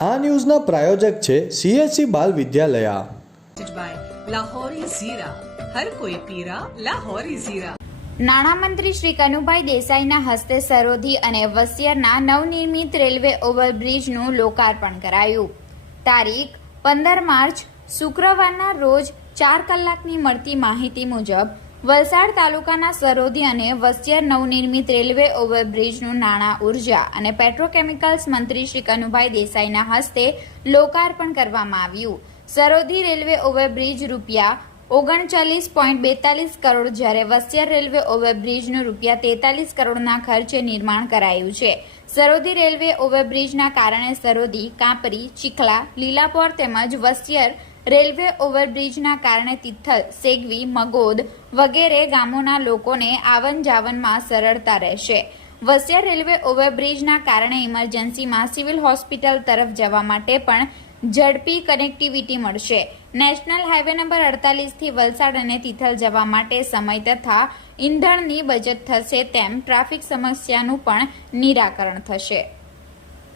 આ ન્યૂઝના પ્રાયોજક છે CSC બાલ વિદ્યાલયા. લાહોરી ઝીરા, હર કોઈ પીરા લાહોરી ઝીરા. નાણામંત્રી શ્રી કનુભાઈ દેસાઈના હસ્તે સરોધી અને વસિયરના નવનિર્મિત રેલવે ઓવરબ્રિજનું લોકાર્પણ કરાયું. તારીખ 15 માર્ચ શુક્રવારના રોજ 4 કલાકની મળતી માહિતી મુજબ વલસાડ તાલુકાના સરોધી અને વસિયર નવનિર્મિત રેલવે ઓવરબ્રિજનું નાણાં ઉર્જા અને પેટ્રોકેમિકલ્સ મંત્રી શ્રી કનુભાઈ દેસાઈના હસ્તે લોકાર્પણ કરવામાં આવ્યું. સરોધી રેલવે ઓવરબ્રિજ ₹39.42 કરોડ જ્યારે વસિયર રેલવે ઓવરબ્રિજનું ₹43 કરોડના ખર્ચે નિર્માણ કરાયું છે. સરોધી રેલવે ઓવરબ્રિજના કારણે સરોધી, કાંપરી, ચીખલા, લીલાપોર તેમજ વસિયર રેલવે ઓવરબ્રિજના કારણે તિથલ, સેગવી, મગોદ વગેરે ગામોના લોકોને આવન જાવનમાં સરળતા રહેશે. વસિયર રેલવે ઓવરબ્રિજના કારણે ઇમરજન્સીમાં સિવિલ હોસ્પિટલ તરફ જવા માટે પણ ઝડપી કનેક્ટિવિટી મળશે. નેશનલ હાઈવે નંબર 48 થી વલસાડ અને તિથલ જવા માટે સમય તથા ઈંધણની બચત થશે તેમ ટ્રાફિક સમસ્યાનું પણ નિરાકરણ થશે.